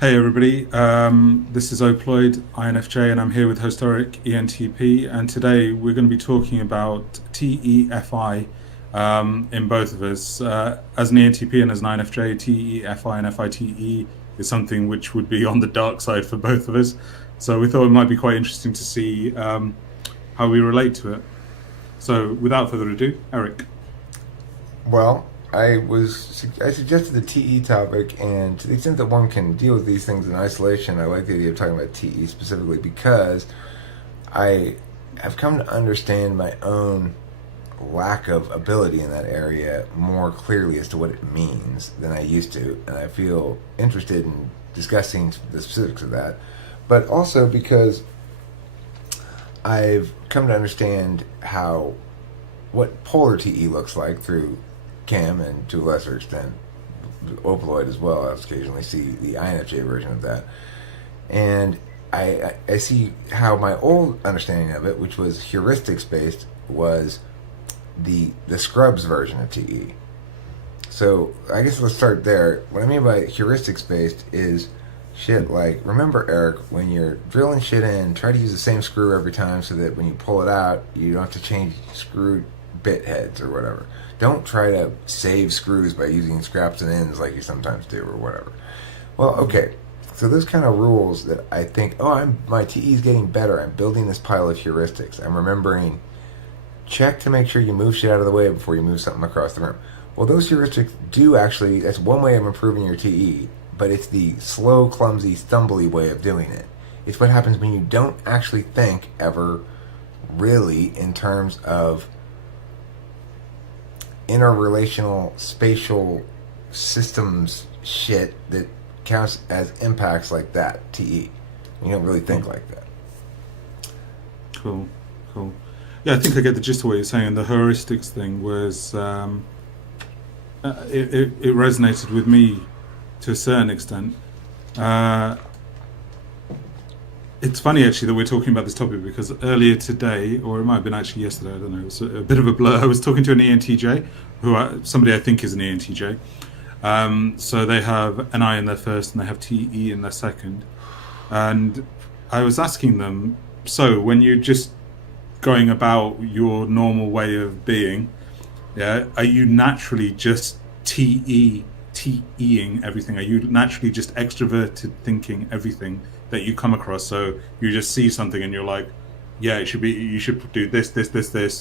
Hey everybody, this is Oploid, INFJ, and I'm here with host Eric, ENTP, and today we're going to be talking about TEFI in both of us. As an ENTP and as an INFJ, TEFI and FITE is something which would be on the dark side for both of us. So we thought it might be quite interesting to see how we relate to it. So without further ado, Eric. Well, I suggested the TE topic, and to the extent that one can deal with these things in isolation, I like the idea of talking about TE specifically because I have come to understand my own lack of ability in that area more clearly as to what it means than I used to, and I feel interested in discussing the specifics of that. But also because I've come to understand how what polar TE looks like through Cam, and to a lesser extent Opaloid as well. I occasionally see the INFJ version of that, and I see how my old understanding of it, which was heuristics based, was the Scrubs version of TE. So I guess let's start there. What I mean by heuristics based is shit like, remember, Eric, when you're drilling shit in, try to use the same screw every time so that when you pull it out, you don't have to change screw bit heads or whatever. Don't try to save screws by using scraps and ends like you sometimes do or whatever. Well, okay. So those kind of rules that I think, my TE is getting better. I'm building this pile of heuristics. I'm remembering, check to make sure you move shit out of the way before you move something across the room. Well, those heuristics do actually, that's one way of improving your TE, but it's the slow, clumsy, stumbly way of doing it. It's what happens when you don't actually think ever really in terms of interrelational spatial systems shit that counts as impacts like that, TE. You don't really think like that. Cool, cool. Yeah, I think I get the gist of what you're saying. The heuristics thing was it resonated with me to a certain extent. It's funny actually that we're talking about this topic because earlier today, or it might have been actually yesterday, I don't know, it was a bit of a blur. I was talking to an ENTJ, somebody I think is an ENTJ. So they have an I in their first and they have TE in their second. And I was asking them, so when you're just going about your normal way of being, yeah, are you naturally just TEing everything? Are you naturally just extroverted thinking everything that you come across? So you just see something and you're like, yeah, you should do this,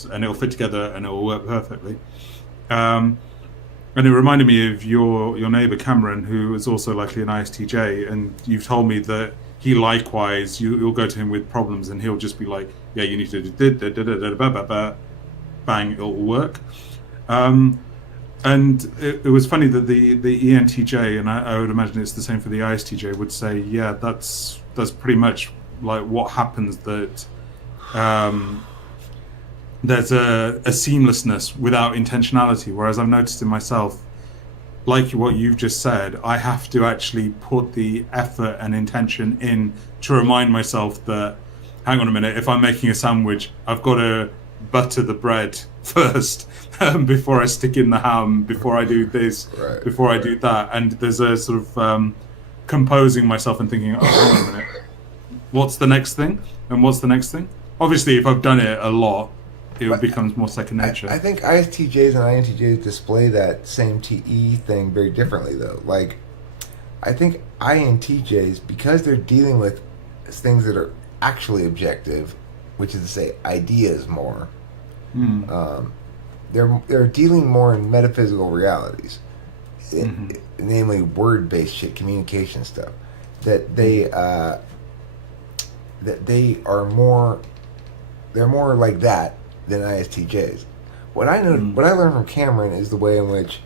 and it'll fit together and it'll work perfectly. And it reminded me of your neighbor Cameron, who is also likely an ISTJ, and you've told me that he likewise, you'll go to him with problems and he'll just be like, yeah, you need to do bang, it'll work. And it was funny that the ENTJ, and I would imagine it's the same for the ISTJ, would say, yeah, that's pretty much like what happens, that there's a seamlessness without intentionality. Whereas I've noticed in myself, like what you've just said, I have to actually put the effort and intention in to remind myself that, hang on a minute, if I'm making a sandwich, I've got to butter the bread first before I stick in the ham, before I do this, before I do that. And there's a sort of composing myself and thinking, oh, hang on a minute, what's the next thing? And what's the next thing? Obviously, if I've done it a lot, it becomes more second nature. I think ISTJs and INTJs display that same TE thing very differently, though. Like, I think INTJs, because they're dealing with things that are actually objective, which is to say ideas more, they're dealing more in metaphysical realities, namely word-based shit, communication stuff. That they are more, they're more like that than ISTJs. What I learned from Cameron is the way in which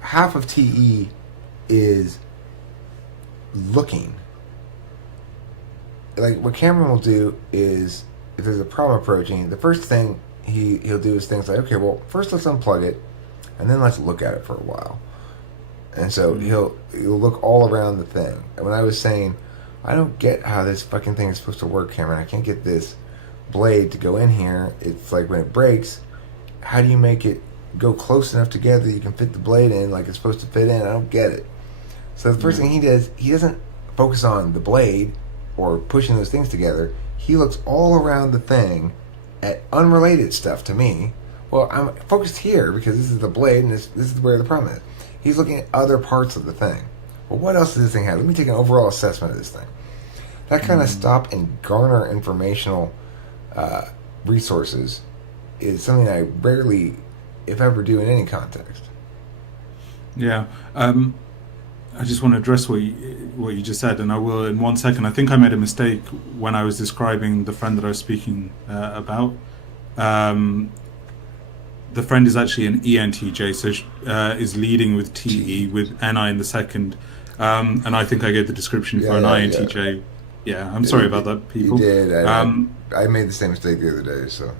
half of TE is looking. Like, what Cameron will do is, if there's a problem approaching, the first thing he'll do is things like, okay, well, first let's unplug it, and then let's look at it for a while. And so he'll look all around the thing. And when I was saying, I don't get how this fucking thing is supposed to work, Cameron, I can't get this blade to go in here. It's like when it breaks, how do you make it go close enough together you can fit the blade in like it's supposed to fit in? I don't get it. So the first thing he does, he doesn't focus on the blade or pushing those things together, he looks all around the thing at unrelated stuff to me. Well, I'm focused here because this is the blade and this is where the problem is. He's looking at other parts of the thing. Well, what else does this thing have? Let me take an overall assessment of this thing. That kind of stop and garner informational resources is something I rarely, if ever, do in any context. Yeah. I just want to address what you just said, and I will in 1 second. I think I made a mistake when I was describing the friend that I was speaking about. The friend is actually an ENTJ, so is leading with TE with NI in the second. And I think I gave the description for an INTJ. Yeah, I'm sorry about that, people. You did. I made the same mistake the other day, so.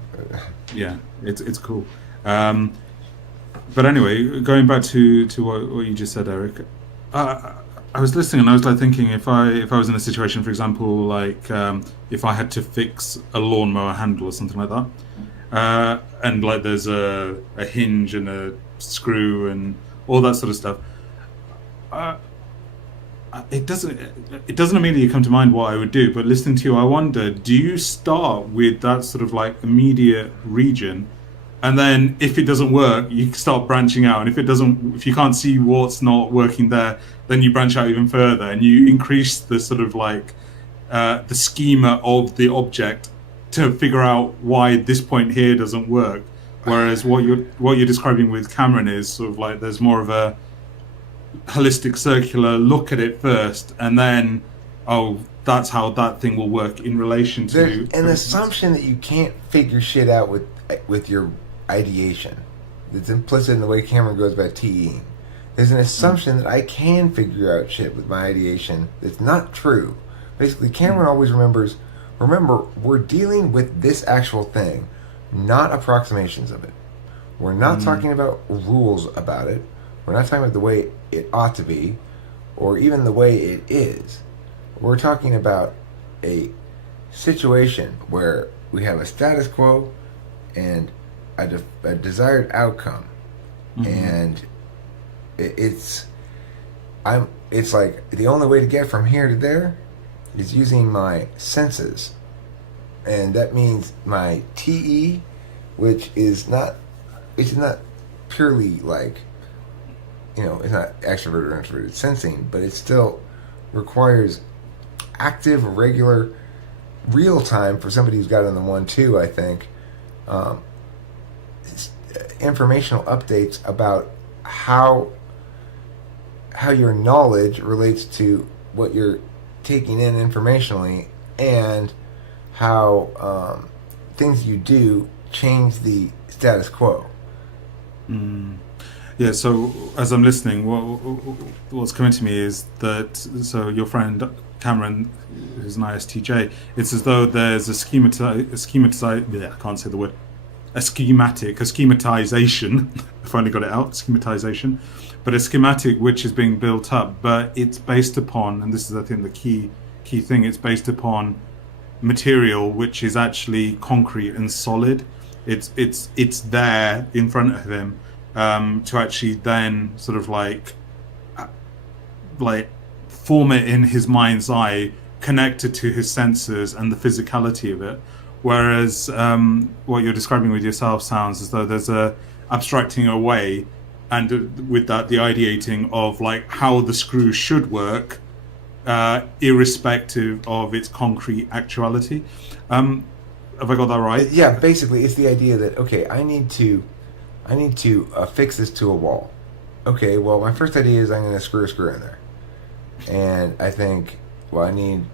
Yeah, it's cool. But anyway, going back to what you just said, Eric, I was listening and I was like thinking if I was in a situation, for example, like if I had to fix a lawnmower handle or something like that, and like there's a hinge and a screw and all that sort of stuff, it doesn't immediately come to mind what I would do. But listening to you, I wonder, do you start with that sort of like immediate region? And then if it doesn't work, you start branching out. And if you can't see what's not working there, then you branch out even further and you increase the sort of like the schema of the object to figure out why this point here doesn't work. Whereas what you're describing with Cameron is sort of like there's more of a holistic circular look at it first, and then that's how that thing will work in relation to. There's an assumption that you can't figure shit out with your ideation. It's implicit in the way Cameron goes about TEing. There's an assumption that I can figure out shit with my ideation that's not true. Basically, Cameron always remember, we're dealing with this actual thing, not approximations of it. We're not talking about rules about it. We're not talking about the way it ought to be, or even the way it is. We're talking about a situation where we have a status quo and a desired outcome, and it's like the only way to get from here to there is using my senses, and that means my TE, which is not purely like, it's not extroverted or introverted sensing, but it still requires active, regular, real time for somebody who's got it on the 1-2, I think. Informational updates about how your knowledge relates to what you're taking in informationally, and how things you do change the status quo. Yeah, so as I'm listening, what's coming to me is that, so your friend Cameron, who's an ISTJ, it's as though there's a schematization, I finally got it out, schematization, but a schematic which is being built up, but it's based upon, and this is I think the key thing, it's based upon material which is actually concrete and solid. It's there in front of him, to actually then sort of like form it in his mind's eye, connected to his senses and the physicality of it. Whereas what you're describing with yourself sounds as though there's a abstracting away, and with that the ideating of like how the screw should work, irrespective of its concrete actuality. Have I got that right? Yeah, basically it's the idea that, okay, I need to affix this to a wall. Okay, well, my first idea is I'm going to screw a screw in there. And I think, well, I need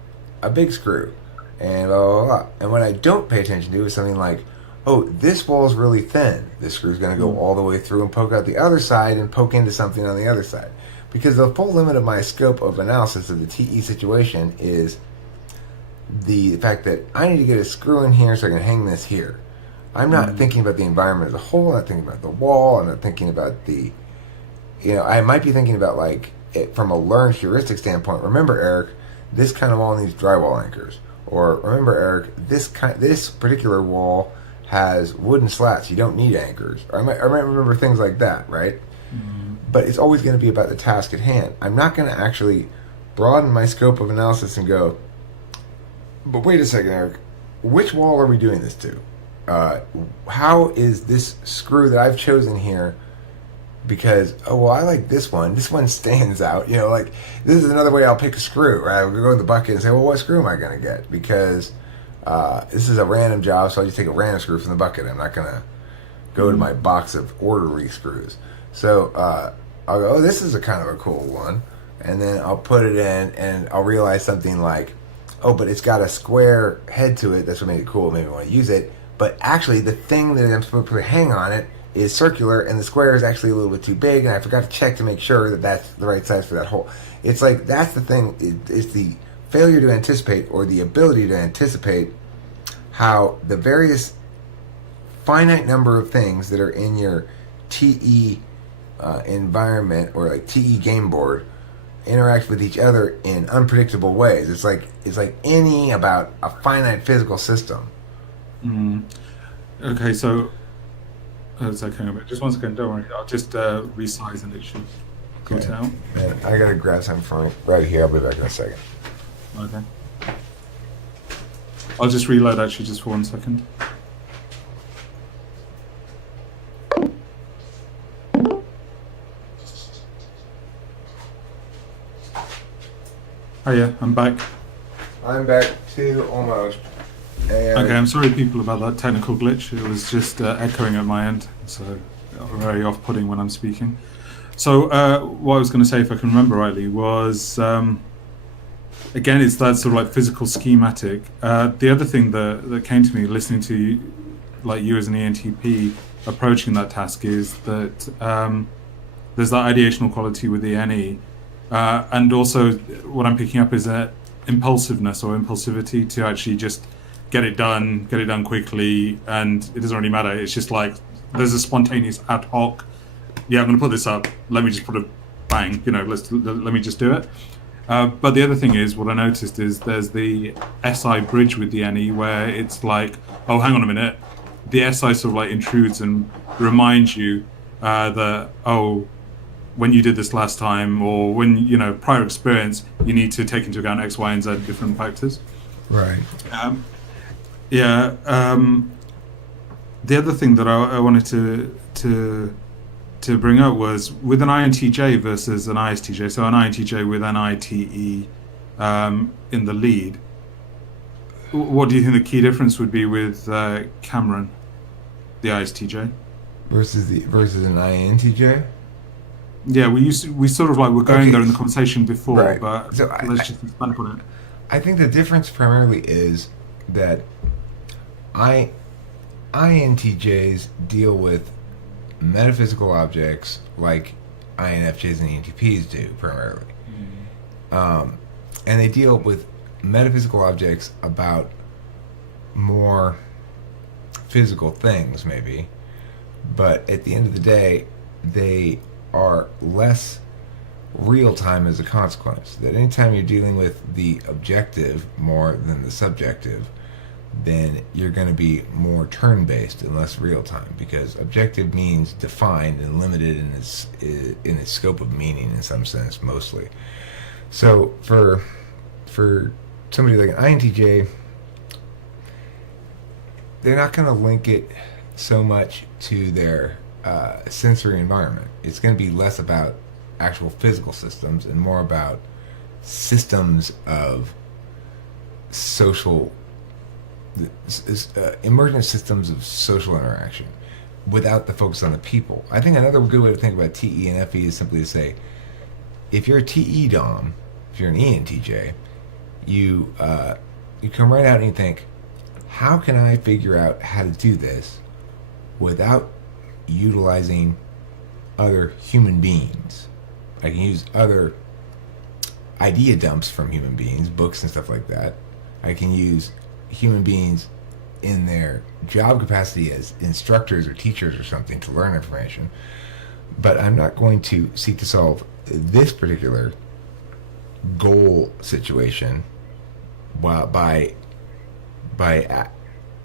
a big screw. And blah, blah, blah. And what I don't pay attention to is something like, oh, this wall is really thin. This screw's going to go all the way through and poke out the other side and poke into something on the other side. Because the full limit of my scope of analysis of the TE situation is the fact that I need to get a screw in here so I can hang this here. I'm not thinking about the environment as a whole. I'm not thinking about the wall. I'm not thinking about I might be thinking about like it from a learned heuristic standpoint. Remember, Eric, this kind of wall needs drywall anchors. Or remember, Eric, this particular wall has wooden slats. You don't need anchors. Or I might remember things like that, right? But it's always going to be about the task at hand. I'm not going to actually broaden my scope of analysis and go, but wait a second, Eric, which wall are we doing this to? How is this screw that I've chosen here? Because, oh, well, I like this one. This one stands out. You know, like, this is another way I'll pick a screw, right? I'll go in the bucket and say, well, what screw am I going to get? Because this is a random job, so I'll just take a random screw from the bucket. I'm not going to go to my box of orderly screws. So I'll go, oh, this is a kind of a cool one. And then I'll put it in, and I'll realize something like, oh, but it's got a square head to it. That's what made it cool. Maybe I want to use it. But actually, the thing that I'm supposed to hang on it is circular, and the square is actually a little bit too big, and I forgot to check to make sure that that's the right size for that hole. It's like, that's the thing. It's the failure to anticipate, or the ability to anticipate, how the various finite number of things that are in your TE environment, or like TE game board, interact with each other in unpredictable ways. It's like any about a finite physical system. Okay, so it's okay. Just one second, don't worry. I'll just resize and it should cut Okay. out. Man, I gotta grab something from right here. I'll be back in a second. Okay. I'll just reload actually just for 1 second. Oh yeah, I'm back. I'm back too, almost. And Okay, I'm sorry people about that technical glitch. It was just echoing at my end, so very off-putting when I'm speaking. So what I was going to say, if I can remember rightly, was again, it's that sort of like physical schematic. The other thing that came to me listening to you as an ENTP approaching that task is that there's that ideational quality with the NE, and also what I'm picking up is that impulsiveness or impulsivity to actually just get it done quickly, and it doesn't really matter. It's just like there's a spontaneous ad hoc. Yeah, I'm going to put this up. Let me just put a bang. Let me just do it. But the other thing is, what I noticed is there's the SI bridge with the NE where it's like, oh, hang on a minute. The SI sort of like intrudes and reminds you that, oh, when you did this last time, or when, prior experience, you need to take into account X, Y, and Z different factors. right. The other thing that I wanted to bring up was with an INTJ versus an ISTJ. So an INTJ with an ITE in the lead. What do you think the key difference would be with Cameron, the ISTJ, Versus an INTJ? Yeah, we sort of like were going Okay. there in the conversation before, Right. but So let's just expand upon it. I think the difference primarily is that INTJs deal with metaphysical objects like INFJs and ENTPs do primarily. And they deal with metaphysical objects about more physical things, maybe. But at the end of the day, they are less real time as a consequence. That anytime you're dealing with the objective more than the subjective, then you're going to be more turn based and less real time, because objective means defined and limited in its scope of meaning in some sense, mostly. So for somebody like an INTJ, they're not going to link it so much to their sensory environment. It's going to be less about actual physical systems and more about systems of social, emergent systems of social interaction without the focus on the people. I think another good way to think about TE and FE is simply to say, if you're a TE Dom, if you're an ENTJ, you come right out and you think, how can I figure out how to do this without utilizing other human beings? I can use other idea dumps from human beings, books and stuff like that. I can use human beings in their job capacity as instructors or teachers or something to learn information. But I'm not going to seek to solve this particular goal situation by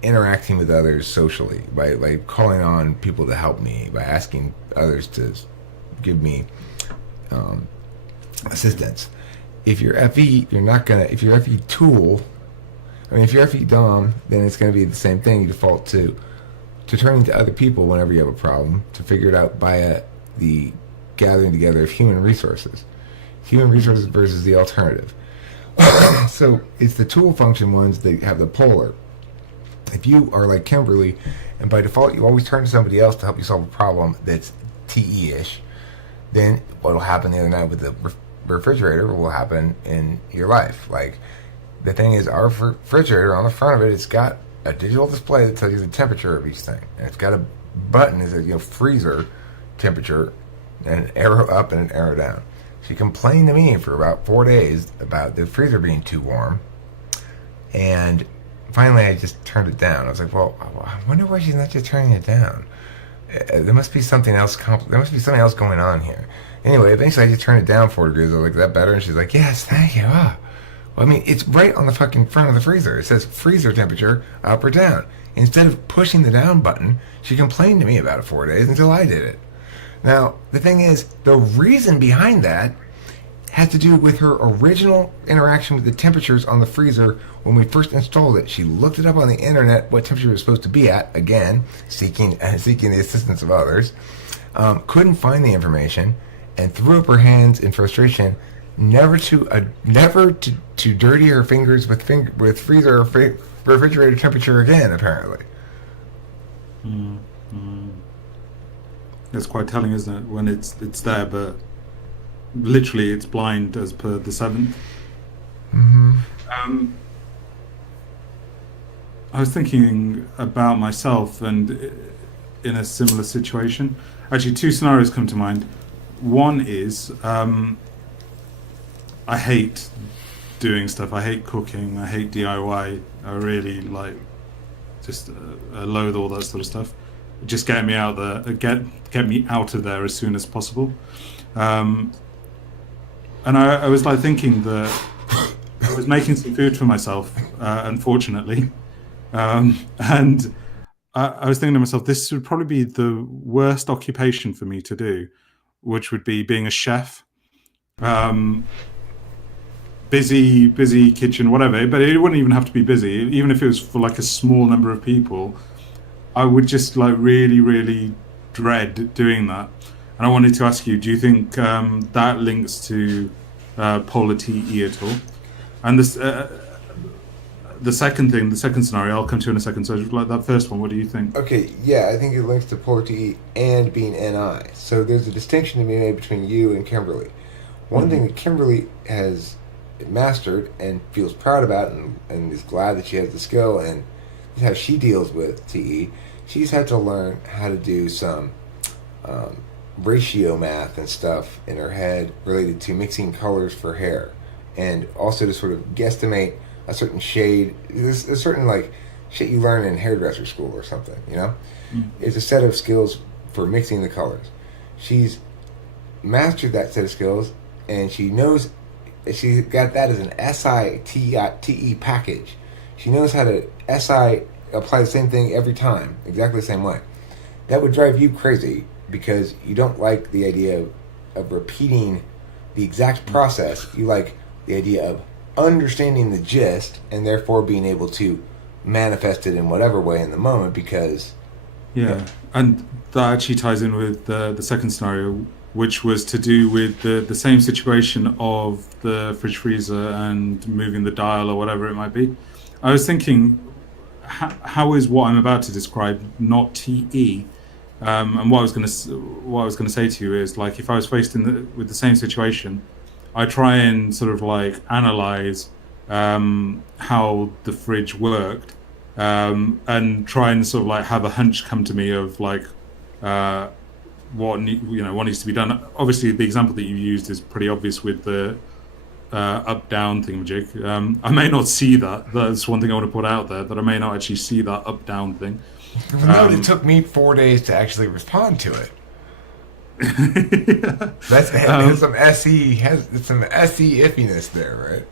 interacting with others socially, by calling on people to help me, by asking others to give me assistance. if you're FE, you're not gonna. If you're FE tool, I mean, if you're FE DOM, then it's gonna be the same thing. You default to turning to other people whenever you have a problem to figure it out via the gathering together of human resources. Human resources versus the alternative. So it's the tool function ones that have the polar. If you are like Kimberly, and by default you always turn to somebody else to help you solve a problem that's TE-ish, then what will happen the other night with the refrigerator will happen in your life. Like, the thing is, our refrigerator, on the front of it, it's got a digital display that tells you the temperature of each thing. And it's got a button that says, freezer temperature, and an arrow up and an arrow down. She complained to me for about 4 days about the freezer being too warm. And finally, I just turned it down. I was like, well, I wonder why she's not just turning it down. There must be something else. There must be something else going on here. Anyway, eventually, I just turned it down 4 degrees. I was like, is that better? And she's like, yes, thank you. Oh. Well, I mean, it's right on the fucking front of the freezer. It says freezer temperature up or down. Instead of pushing the down button, she complained to me about it 4 days until I did it. Now, the thing is, the reason behind that had to do with her original interaction with the temperatures on the freezer when we first installed it. She looked it up on the internet what temperature it was supposed to be at, again, seeking the assistance of others, couldn't find the information, and threw up her hands in frustration, never to dirty her fingers with freezer or refrigerator temperature again, apparently. That's quite telling, isn't it? When it's there, but literally it's blind as per the 7th. I was thinking about myself and in a similar situation. Actually, 2 scenarios come to mind. One is I hate doing stuff. I hate cooking. I hate DIY. I really loathe all that sort of stuff. Just get me out there. Get me out of there as soon as possible. And I was thinking that I was making some food for myself, unfortunately, and I was thinking to myself, this would probably be the worst occupation for me to do, which would be being a chef. Busy kitchen, whatever, but it wouldn't even have to be busy. Even if it was for a small number of people, I would just really dread doing that. And I wanted to ask you, do you think that links to polar TE at all? And this, the second scenario, I'll come to in a second. So that first one, what do you think? Okay, yeah, I think it links to polar TE and being NI. So there's a distinction to be made between you and Kimberly. One thing that Kimberly has mastered and feels proud about and is glad that she has the skill and how she deals with TE, she's had to learn how to do some ratio math and stuff in her head related to mixing colors for hair, and also to sort of guesstimate a certain shade. There's a certain shit you learn in hairdresser school or something, It's a set of skills for mixing the colors. She's mastered that set of skills, and she knows she got that as an SI-TE package. She knows how to SI apply the same thing every time, exactly the same way. That would drive you crazy because you don't like the idea of repeating the exact process. You like the idea of understanding the gist and therefore being able to manifest it in whatever way in the moment because... Yeah, and that actually ties in with the second scenario, which was to do with the same situation of the fridge freezer and moving the dial or whatever it might be. I was thinking, how is what I'm about to describe not TE? And what I was going to say to you is, if I was faced with the same situation, I try and sort of analyze how the fridge worked, and try and sort of have a hunch come to me of what needs to be done. Obviously, the example that you used is pretty obvious with the up-down thingamajig. I may not see that. That's one thing I want to put out there, that I may not actually see that up-down thing. It took me 4 days to actually respond to it. Yeah. That's some SE iffiness there, right?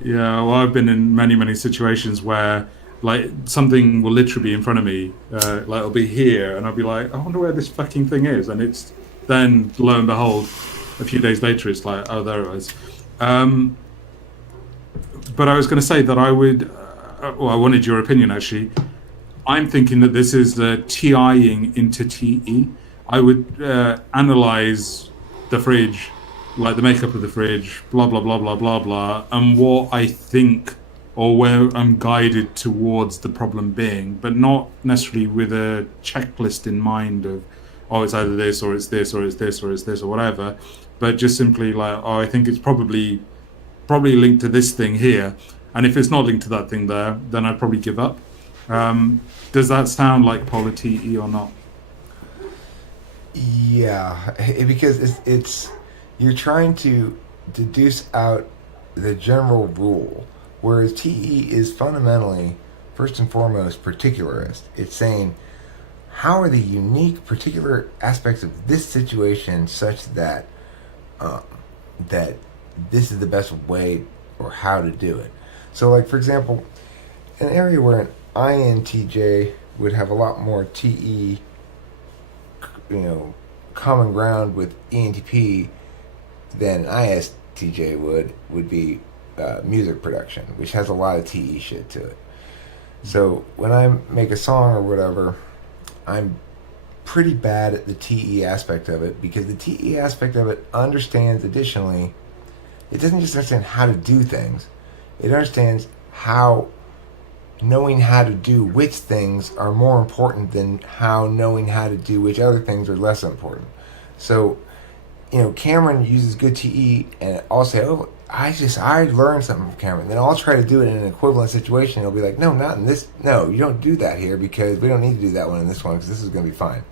Yeah, well, I've been in many situations where something will literally be in front of me, it'll be here, and I'll be like, I wonder where this fucking thing is, and it's then lo and behold, a few days later, it's oh, there it is. Um, but I was going to say that I would. Well, I wanted your opinion actually. I'm thinking that this is TIing into TE. I would analyze the fridge, like the makeup of the fridge, blah blah blah blah blah blah, and what I think or where I'm guided towards the problem being, but not necessarily with a checklist in mind of, oh, it's either this or it's this or it's this or it's this or whatever, but just simply like, oh, I think it's probably linked to this thing here, and if it's not linked to that thing there, then I'd probably give up. Does that sound like Polity or not? Yeah, because it's you're trying to deduce out the general rule, whereas TE is fundamentally, first and foremost, particularist. It's saying, how are the unique particular aspects of this situation such that that this is the best way or how to do it. So, like, for example, an area where an INTJ would have a lot more TE, common ground with ENTP than an ISTJ would be music production, which has a lot of TE shit to it. So when I make a song or whatever, I'm pretty bad at the TE aspect of it, because the TE aspect of it understands additionally, it doesn't just understand how to do things, it understands how knowing how to do which things are more important than how knowing how to do which other things are less important. So, Cameron uses good TE, and I'll say, oh, I learned something from Cameron. Then I'll try to do it in an equivalent situation. He'll be like, no, not in this. No, you don't do that here, because we don't need to do that one in this one, because this is going to be fine.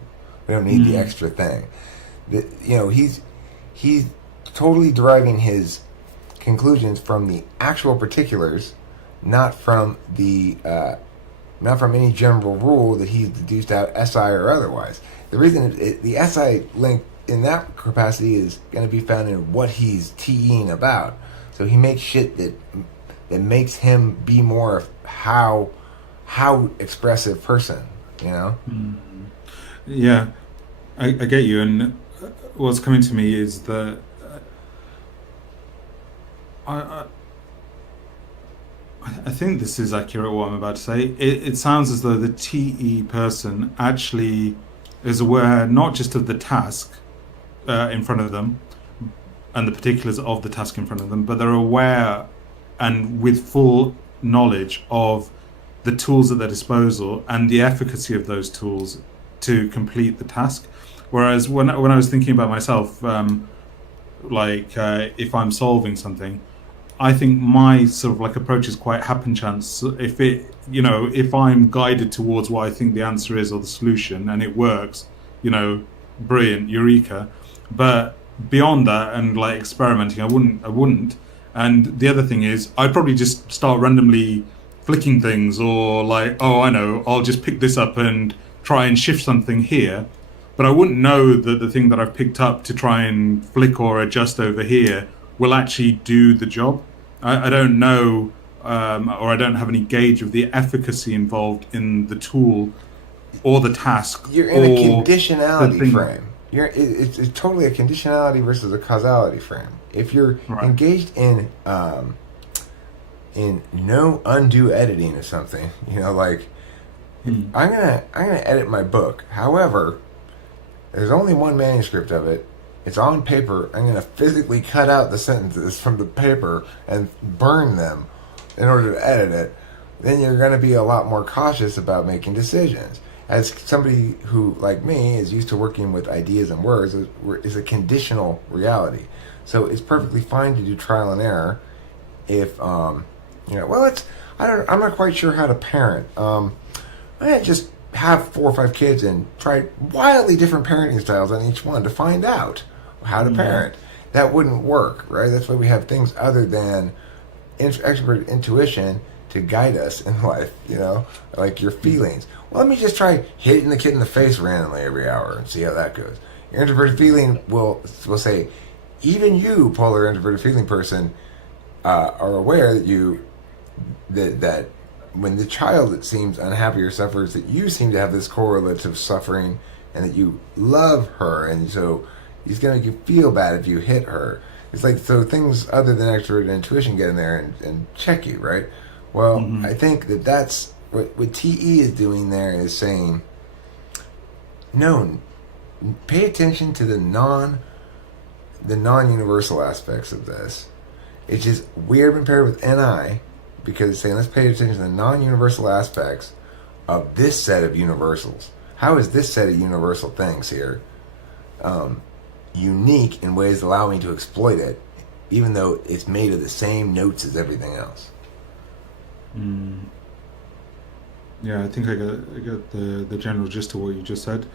We don't need the extra thing. He's totally deriving his conclusions from the actual particulars, not from any general rule that he's deduced out, SI or otherwise. The reason the SI link in that capacity is going to be found in what he's TEing about. So he makes shit that makes him be more of how expressive person, Yeah, I get you. And what's coming to me is that I think this is accurate, what I'm about to say. It sounds as though the TE person actually is aware not just of the task in front of them and the particulars of the task in front of them, but they're aware and with full knowledge of the tools at their disposal and the efficacy of those tools to complete the task. Whereas when I was thinking about myself, if I'm solving something, I think my sort of like approach is quite happen chance. If I'm guided towards what I think the answer is or the solution and it works, brilliant, eureka. But beyond that and like experimenting, I wouldn't. And the other thing is, I'd probably just start randomly flicking things, or like, oh, I know, I'll just pick this up and try and shift something here. But I wouldn't know that the thing that I've picked up to try and flick or adjust over here will actually do the job. I don't know, or I don't have any gauge of the efficacy involved in the tool or the task. You're in a conditionality frame. It's totally a conditionality versus a causality frame. If you're engaged in no undue editing of something, I'm gonna edit my book. However, there's only one manuscript of it. It's on paper. I'm going to physically cut out the sentences from the paper and burn them in order to edit it. Then you're going to be a lot more cautious about making decisions. As somebody who, like me, is used to working with ideas and words, is a conditional reality. So it's perfectly fine to do trial and error. If I'm not quite sure how to parent. I just have 4 or 5 kids and try wildly different parenting styles on each one to find out how to parent. That wouldn't work, right? That's why we have things other than expert intuition to guide us in life, like your feelings. Well, let me just try hitting the kid in the face randomly every hour and see how that goes. Your introverted feeling will say, even you, polar introverted feeling person, are aware that that when the child, it seems, unhappy or suffers, that you seem to have this correlative suffering and that you love her, and so he's going to make you feel bad if you hit her. It's like, so things other than extroverted intuition get in there and check you, right? Well, Mm-hmm. I think that's what TE is doing there is saying, no, pay attention to the non-universal aspects of this. It's just weird when paired with NI because it's saying let's pay attention to the non-universal aspects of this set of universals. How is this set of universal things here unique in ways that allow me to exploit it, even though it's made of the same notes as everything else? Yeah, I think I got the general gist of what you just said.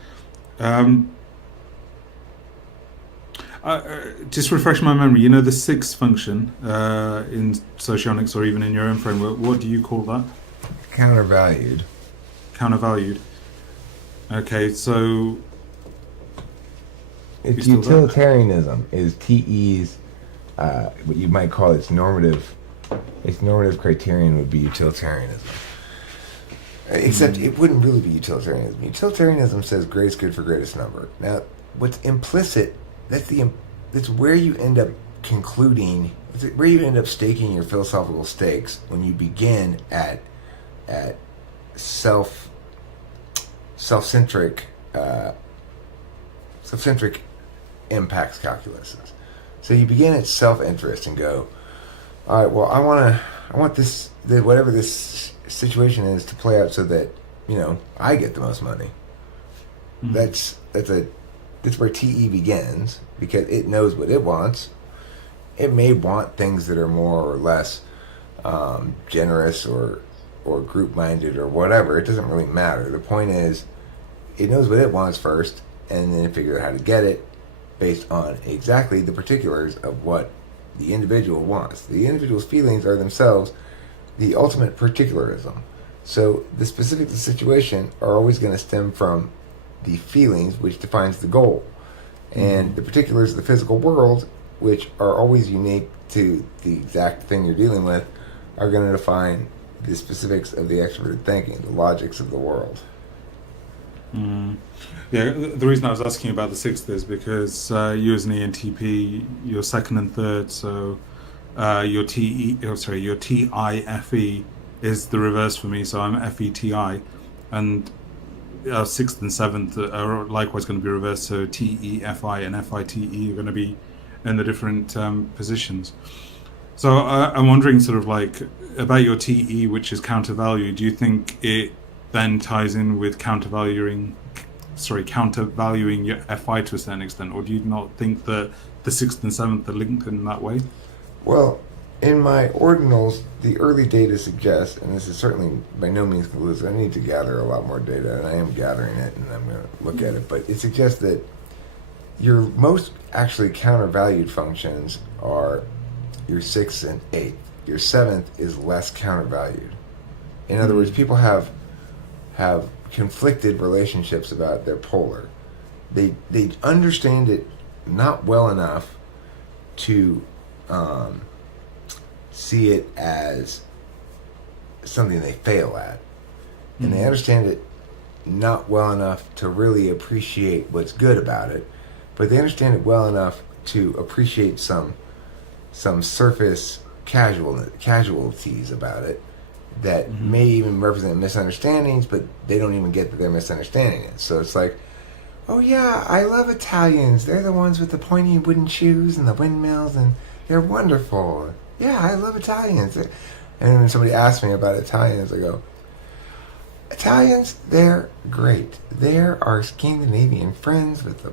Just refresh my memory. You know the sixth function in socionics or even in your own framework. What do you call that? Countervalued. Countervalued. Okay, so It's You still there? utilitarianism is TE's what you might call its normative criterion would be utilitarianism. Except it wouldn't really be utilitarianism. Utilitarianism says greatest good for greatest number. Now, what's implicit, that's where you end up concluding, where you end up staking your philosophical stakes when you begin at self-centric impacts calculuses. So you begin at self-interest and go, all right, well, I want whatever this situation is to play out so that, I get the most money. Mhm. That's where TE begins, because it knows what it wants. It may want things that are more or less generous or group-minded or whatever. It doesn't really matter. The point is, it knows what it wants first, and then it figures out how to get it based on exactly the particulars of what the individual wants. The individual's feelings are themselves the ultimate particularism. So the specifics of the situation are always going to stem from the feelings, which defines the goal. And the particulars of the physical world, which are always unique to the exact thing you're dealing with, are going to define the specifics of the extroverted thinking, the logics of the world. Yeah, the reason I was asking about the sixth is because you as an ENTP, you're second and third, so your TIFE is the reverse for me, so I'm FETI, and sixth and seventh are likewise going to be reversed, so TEFI and FITE are going to be in the different positions. So I'm wondering sort of like about your TE, which is countervalue. Do you think it then ties in with countervaluing your FI to a certain extent, or do you not think that the sixth and seventh are linked in that way? Well, in my ordinals, the early data suggests, and this is certainly by no means conclusive, I need to gather a lot more data, and I am gathering it, and I'm going to look at it, but it suggests that your most actually countervalued functions are your sixth and eighth. Your seventh is less countervalued. In other words, people have conflicted relationships about their polar. They understand it not well enough to see it as something they fail at, and they understand it not well enough to really appreciate what's good about it, but they understand it well enough to appreciate some surface casualties about it that may even represent misunderstandings, but they don't even get that they're misunderstanding it. So it's like, oh yeah, I love Italians. They're the ones with the pointy wooden shoes and the windmills, and they're wonderful. Yeah, I love Italians. And when somebody asks me about Italians, I go, Italians, they're great. They're our Scandinavian friends with the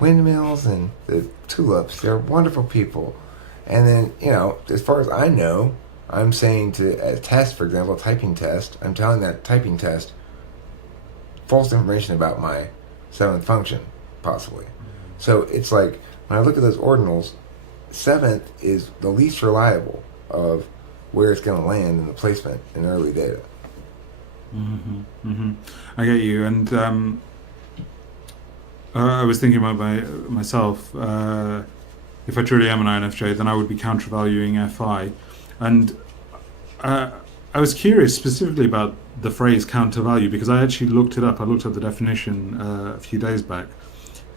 windmills and the tulips. They're wonderful people. And then, as far as I know, I'm saying to a test, for example, a typing test, I'm telling that typing test false information about my seventh function, possibly. So it's like, when I look at those ordinals, seventh is the least reliable of where it's going to land in the placement in early data. I get you, and I was thinking about myself. If I truly am an INFJ, then I would be countervaluing FI. And I was curious specifically about the phrase countervalue because I actually looked it up. I looked up the definition a few days back.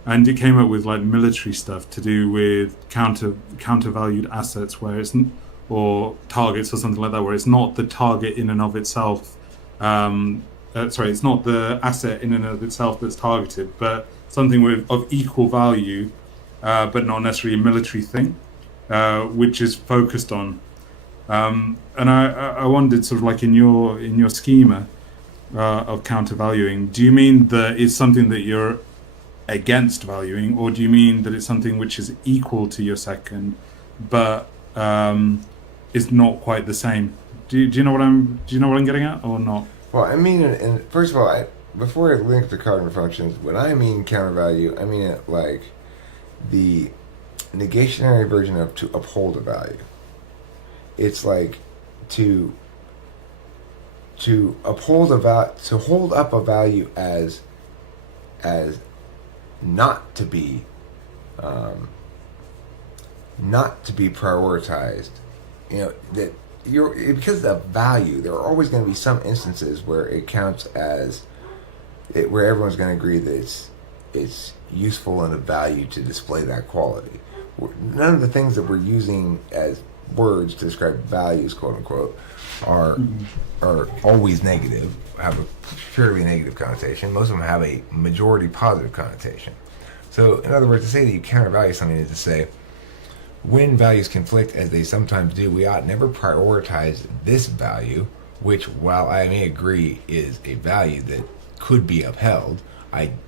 and it came up with like military stuff to do with countervalued assets, where or targets or something like that, where it's not the target in and of itself. It's not the asset in and of itself that's targeted, but something of equal value, but not necessarily a military thing, which is focused on. And I wondered, sort of like in your schema of countervaluing, do you mean that it's something that you're against valuing, or do you mean that it's something which is equal to your second, but is not quite the same? Do you know what I'm getting at, or not? Well, I mean, and first of all, before I link the cardinal functions, when I mean countervalue, I mean it like the negationary version of to uphold a value. It's like to uphold to hold up a value as not to be prioritized. You know that because of value, there are always going to be some instances where it counts as where everyone's going to agree that it's useful and of value to display that quality. None of the things that we're using as words to describe values, quote unquote, are always negative, have a purely negative connotation. Most of them have a majority positive connotation. So, in other words, to say that you countervalue something is to say, when values conflict, as they sometimes do, we ought never prioritize this value, which, while I may agree is a value that could be upheld,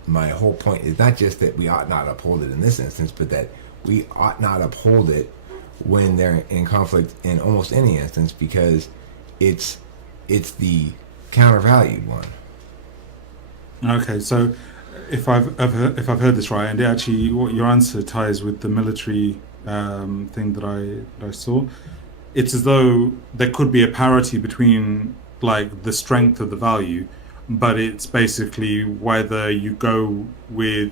my whole point is not just that we ought not uphold it in this instance, but that we ought not uphold it when they're in conflict in almost any instance, because it's the countervalued one. Okay, so if I've heard this right, and actually what your answer ties with the military thing that I saw, it's as though there could be a parity between like the strength of the value, but it's basically whether you go with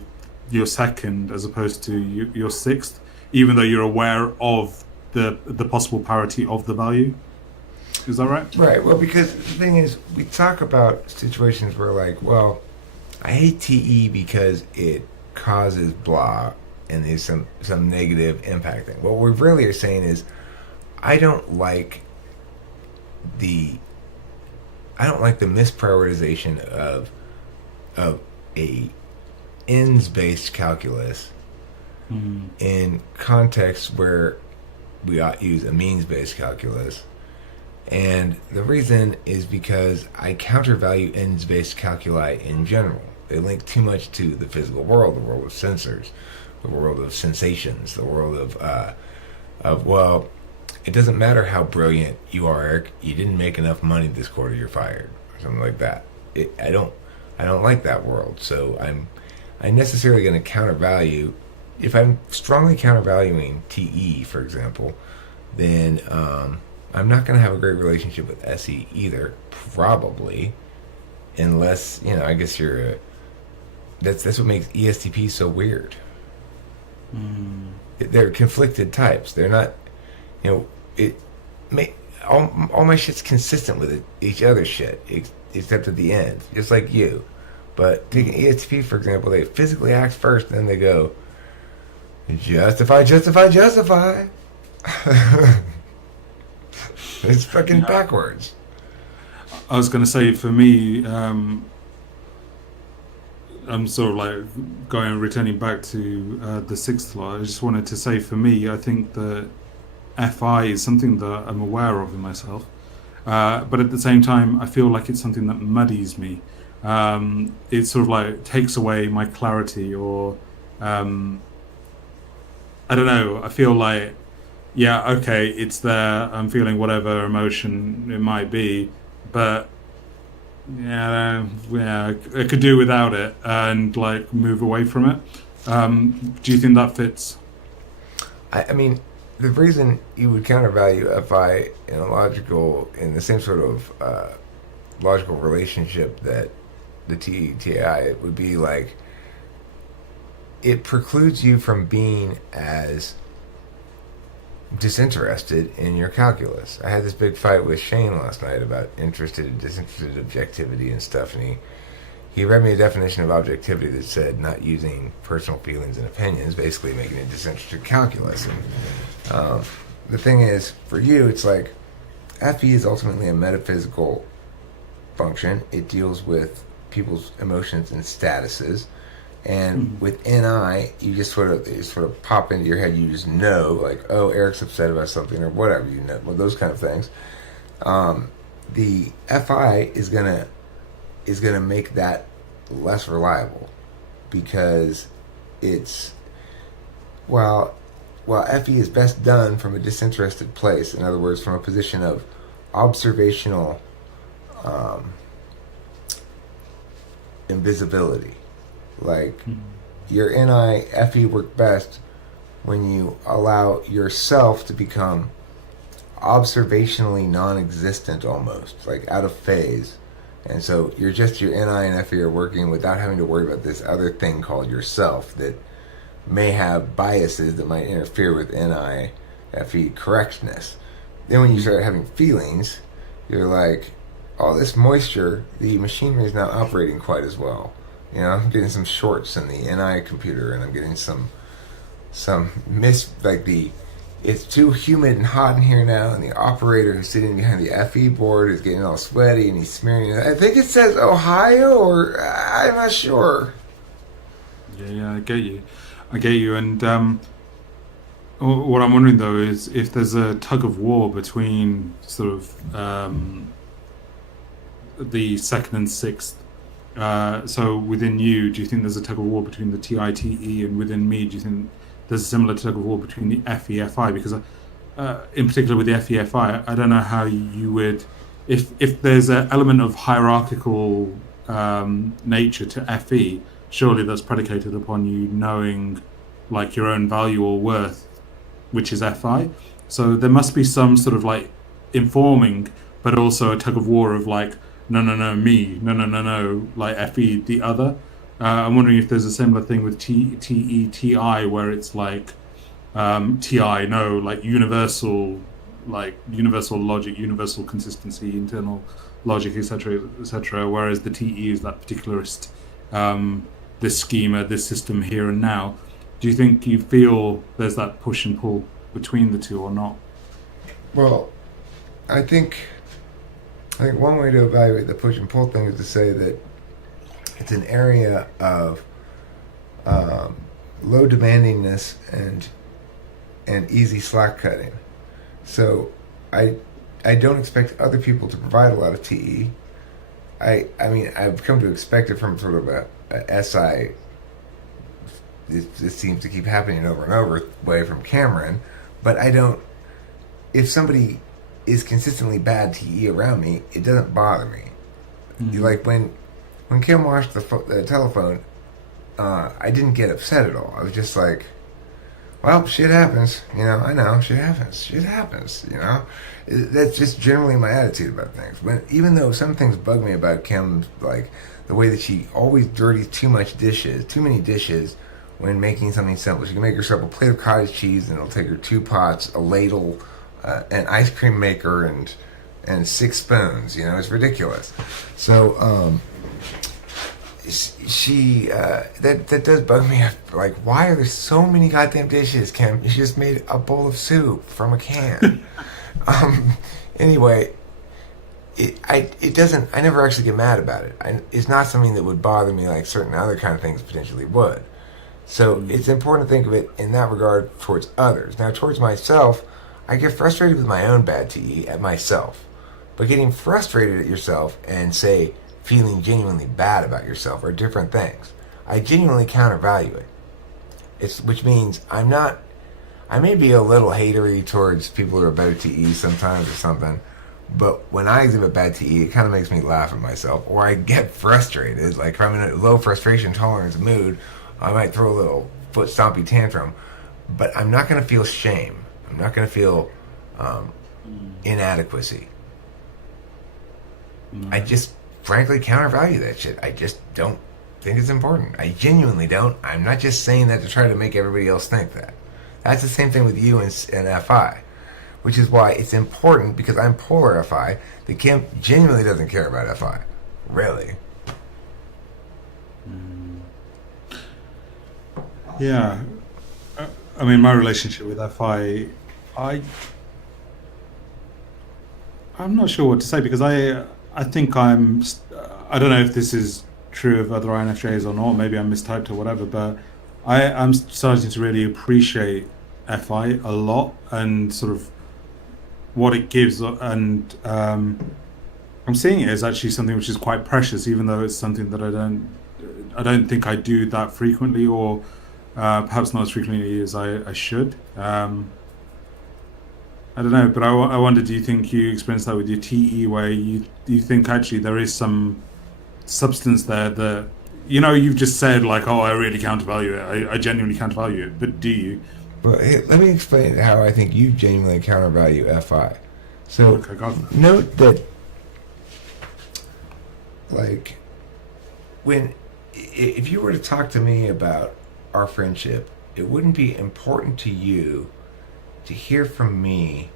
your second as opposed to your sixth, even though you're aware of the possible parity of the value. Is that right? Right. Well, because the thing is, we talk about situations where, like, well, I hate TE because it causes blah, and there's some negative impact thing. What we really are saying is, I don't like the misprioritization of a ends-based calculus in contexts where we ought to use a means-based calculus. And the reason is because I countervalue ends-based calculi in general. They link too much to the physical world, the world of sensors, the world of sensations, the world of well, it doesn't matter how brilliant you are, Eric. You didn't make enough money this quarter, you're fired, or something like that. I don't like that world. So I'm necessarily going to countervalue. If I'm strongly countervaluing TE, for example, then I'm not going to have a great relationship with SE either, probably, unless, I guess that's what makes ESTP so weird. They're conflicted types. They're not, all my shit's consistent with each other's shit, except at the end, just like you. But taking ESTP, for example, they physically act first, then they go, justify. It's fucking backwards. I was going to say, for me, I'm sort of like returning back to the sixth law. I just wanted to say, for me, I think that FI is something that I'm aware of in myself. But at the same time, I feel like it's something that muddies me. It sort of like takes away my clarity, or I don't know. I feel like, yeah, okay, it's there. I'm feeling whatever emotion it might be, but yeah, I could do without it and like move away from it. Do you think that fits? I mean, the reason you would countervalue FI in the same sort of logical relationship that the TI would be like, it precludes you from being as disinterested in your calculus. I had this big fight with Shane last night about interested and disinterested objectivity and stuff, and he read me a definition of objectivity that said not using personal feelings and opinions, basically making it disinterested calculus. And the thing is, for you, it's like FE is ultimately a metaphysical function. It deals with people's emotions and statuses. And with NI, you just sort of pop into your head. You just know, like, oh, Eric's upset about something or whatever. You know, well, those kind of things. The FI is gonna make that less reliable, because it's while FE is best done from a disinterested place. In other words, from a position of observational invisibility. Like, your NI FE work best when you allow yourself to become observationally non-existent, almost like out of phase. And so your NI and FE are working without having to worry about this other thing called yourself that may have biases that might interfere with NI FE correctness. Then when you start having feelings, you're like, oh, this moisture, the machinery is not operating quite as well. You know, I'm getting some shorts in the NI computer, and I'm getting some it's too humid and hot in here now, and the operator who's sitting behind the FE board is getting all sweaty, and he's smearing it. I think it says Ohio, or I'm not sure. Yeah, I get you. And what I'm wondering, though, is if there's a tug of war between sort of the second and sixth. So within you, do you think there's a tug of war between the TITE, and within me, do you think there's a similar tug of war between the FEFI? Because in particular with the FEFI, I don't know how you would, if there's an element of hierarchical nature to FE, surely that's predicated upon you knowing like your own value or worth, which is FI. So there must be some sort of like informing, but also a tug of war of like, no, me, no, like FE, the other. I'm wondering if there's a similar thing with TETI, where it's like TI, no, like universal logic, universal consistency, internal logic, etc. Whereas the TE is that particularist, this schema, this system here and now. Do you think you feel there's that push and pull between the two or not? Well, I think one way to evaluate the push and pull thing is to say that it's an area of low demandingness and easy slack cutting. So I don't expect other people to provide a lot of TE. I mean, I've come to expect it from sort of a SI. This seems to keep happening over and over away from Cameron, but I don't. If somebody is consistently bad TE around me, it doesn't bother me. Mm-hmm. Like when Kim washed the telephone, I didn't get upset at all. I was just like, well, shit happens. You know, I know, shit happens. Shit happens, you know? That's just generally my attitude about things. Even though some things bug me about Kim, like the way that she always dirties too many dishes when making something simple. She can make herself a plate of cottage cheese, and it'll take her 2 pots, a ladle, an ice cream maker, and 6 spoons. You know, it's ridiculous. So, she that does bug me. Like, why are there so many goddamn dishes, Kim? You just made a bowl of soup from a can. Anyway, it doesn't. I never actually get mad about it. It's not something that would bother me like certain other kind of things potentially would. So it's important to think of it in that regard towards others. Now, towards myself, I get frustrated with my own bad TE at myself. But getting frustrated at yourself and, say, feeling genuinely bad about yourself are different things. I genuinely countervalue it. Which means I may be a little hatery towards people who are better TE sometimes or something, but when I exhibit bad TE, it kind of makes me laugh at myself, or I get frustrated. Like if I'm in a low frustration tolerance mood, I might throw a little foot stompy tantrum, but I'm not going to feel shame. I'm not going to feel inadequacy. I just frankly countervalue that shit. I just don't think it's important. I genuinely don't. I'm not just saying that to try to make everybody else think that. That's the same thing with you and FI, which is why it's important, because I'm polar FI, that Kim genuinely doesn't care about FI. Really. Yeah. I mean, my relationship with I I'm not sure what to say because I think I don't know if this is true of other INFJs or not. Maybe I'm mistyped or whatever, but I'm starting to really appreciate FI a lot and sort of what it gives, and I'm seeing it as actually something which is quite precious, even though it's something that I don't think I do that frequently, or perhaps not as frequently as I should. I don't know, but I wonder, do you think you experienced that with your TE, where you think actually there is some substance there that, you've just said like, oh, I really countervalue it. I genuinely countervalue it, but do you? But hey, let me explain how I think you genuinely countervalue FI. So Okay, got it. note that, like, if you were to talk to me about our friendship, it wouldn't be important to you to hear from me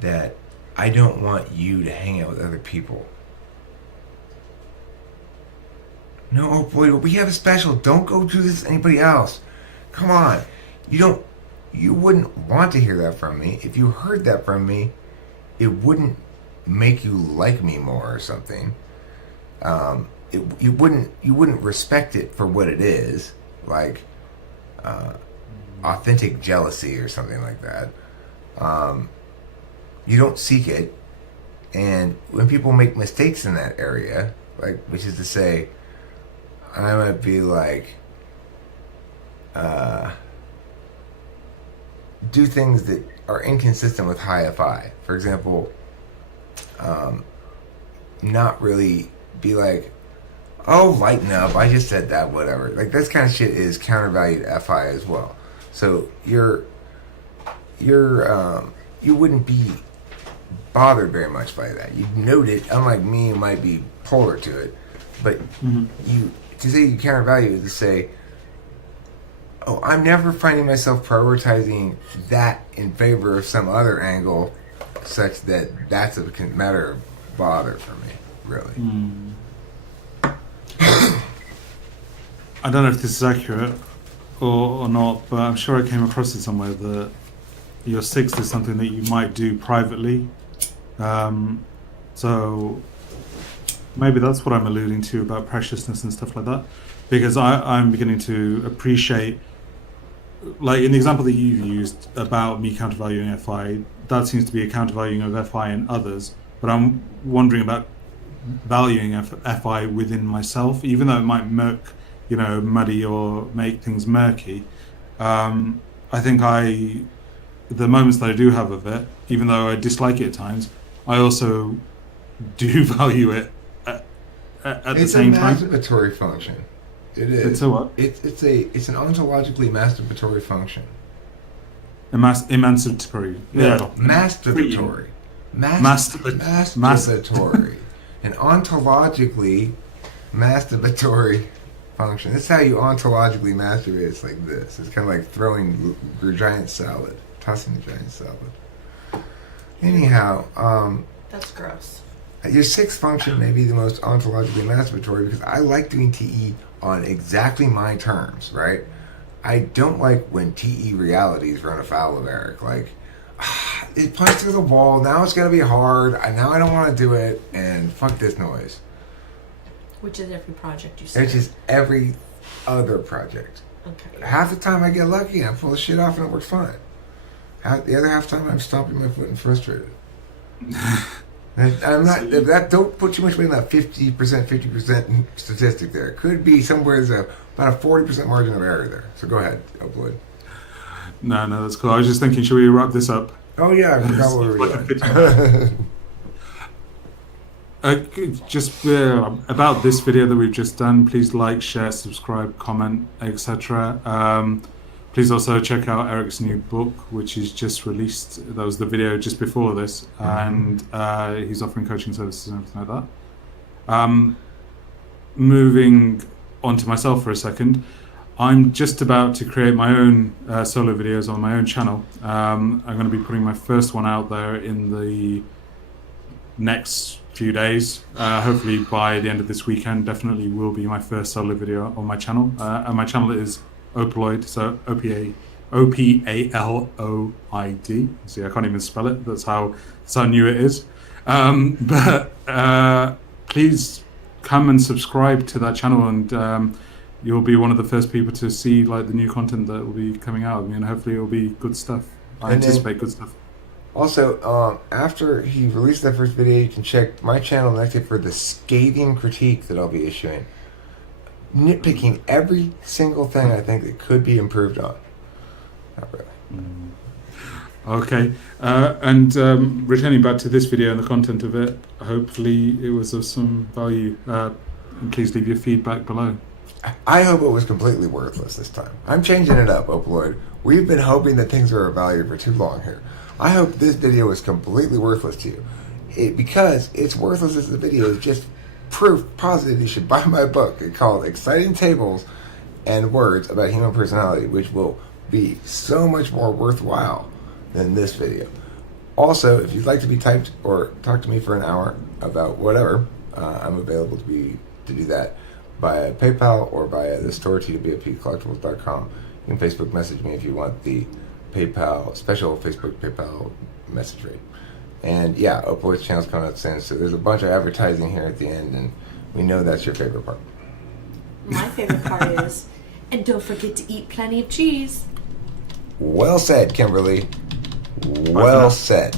that I don't want you to hang out with other people. No, oh boy, we have a special. Don't go do this with anybody else. Come on. You wouldn't want to hear that from me. If you heard that from me, it wouldn't make you like me more or something. You wouldn't respect it for what it is, like authentic jealousy or something like that. You don't seek it, and when people make mistakes in that area, like, which is to say, I might be like, do things that are inconsistent with high FI. For example, not really be like, oh, lighten up, I just said that, whatever. Like, this kind of shit is countervalued FI as well. So you wouldn't be bothered very much by that. You'd note it. Unlike me, you might be polar to it, but to say you countervalue is to say, oh, I'm never finding myself prioritizing that in favor of some other angle, such that that's a matter of bother for me, really. I don't know if this is accurate or not, but I'm sure I came across it somewhere that your sixth is something that you might do privately. So maybe that's what I'm alluding to about preciousness and stuff like that, because I'm beginning to appreciate, like in the example that you've used about me countervaluing FI, that seems to be a countervaluing of FI in others, but I'm wondering about valuing FI within myself, even though it might muddy or make things murky. I think the moments that I do have of it, even though I dislike it at times, I also do value it at the same time. It's a masturbatory function. It is. It's a what? It's an ontologically masturbatory function. Emancipatory. Yeah. Masturbatory. Masturbatory. Masturbatory. An ontologically masturbatory function. That's how you ontologically masturbate. It's like this. It's kind of like throwing your giant salad, tossing the giant salad. Anyhow, that's gross. Your sixth function may be the most ontologically masturbatory because I like doing TE on exactly my terms, right? I don't like when TE realities run afoul of Eric. Like, it punched through the wall, now it's going to be hard, now I don't want to do it, and fuck this noise. Which is every project you start. It's just every other project. Okay. Half the time I get lucky and I pull the shit off and it works fine. The other half the time I'm stomping my foot and frustrated. And I'm not. That don't put too much weight in that 50% statistic there. It could be somewhere there's about a 40% margin of error there. So go ahead, upload. No, that's cool. I was just thinking, should we wrap this up? Oh yeah, I forgot what we were doing. Just about this video that we've just done, please like, share, subscribe, comment, etc. Please also check out Eric's new book, which is just released. That was the video just before this, and he's offering coaching services and everything like that. Moving on to myself for a second, I'm just about to create my own solo videos on my own channel. I'm going to be putting my first one out there in the next few days. Hopefully by the end of this weekend, definitely will be my first solo video on my channel. And my channel is Opaloid, so Opaloid. See, I can't even spell it. That's how new it is. But please come and subscribe to that channel, and you'll be one of the first people to see like the new content that will be coming out of me, and hopefully it'll be good stuff. I anticipate good stuff. Also, after he released that first video, you can check my channel next for the scathing critique that I'll be issuing. Nitpicking every single thing I think that could be improved on. Not really. Okay, and returning back to this video and the content of it, hopefully it was of some value. And please leave your feedback below. I hope it was completely worthless this time. I'm changing it up, Opaloid. We've been hoping that things are of value for too long here. I hope this video is completely worthless to you. Because it's worthless as the video is just proof positive you should buy my book. It's called Exciting Tables and Words About Human Personality, which will be so much more worthwhile than this video. Also, if you'd like to be typed or talk to me for an hour about whatever, I'm available to do that via PayPal or via the store, twfpcollectibles.com. You can Facebook message me if you want the PayPal, special Facebook PayPal message rate. And yeah, Opaloid's channel's coming up soon, so there's a bunch of advertising here at the end, and we know that's your favorite part. My favorite part is, and don't forget to eat plenty of cheese. Well said, Kimberly. Well said.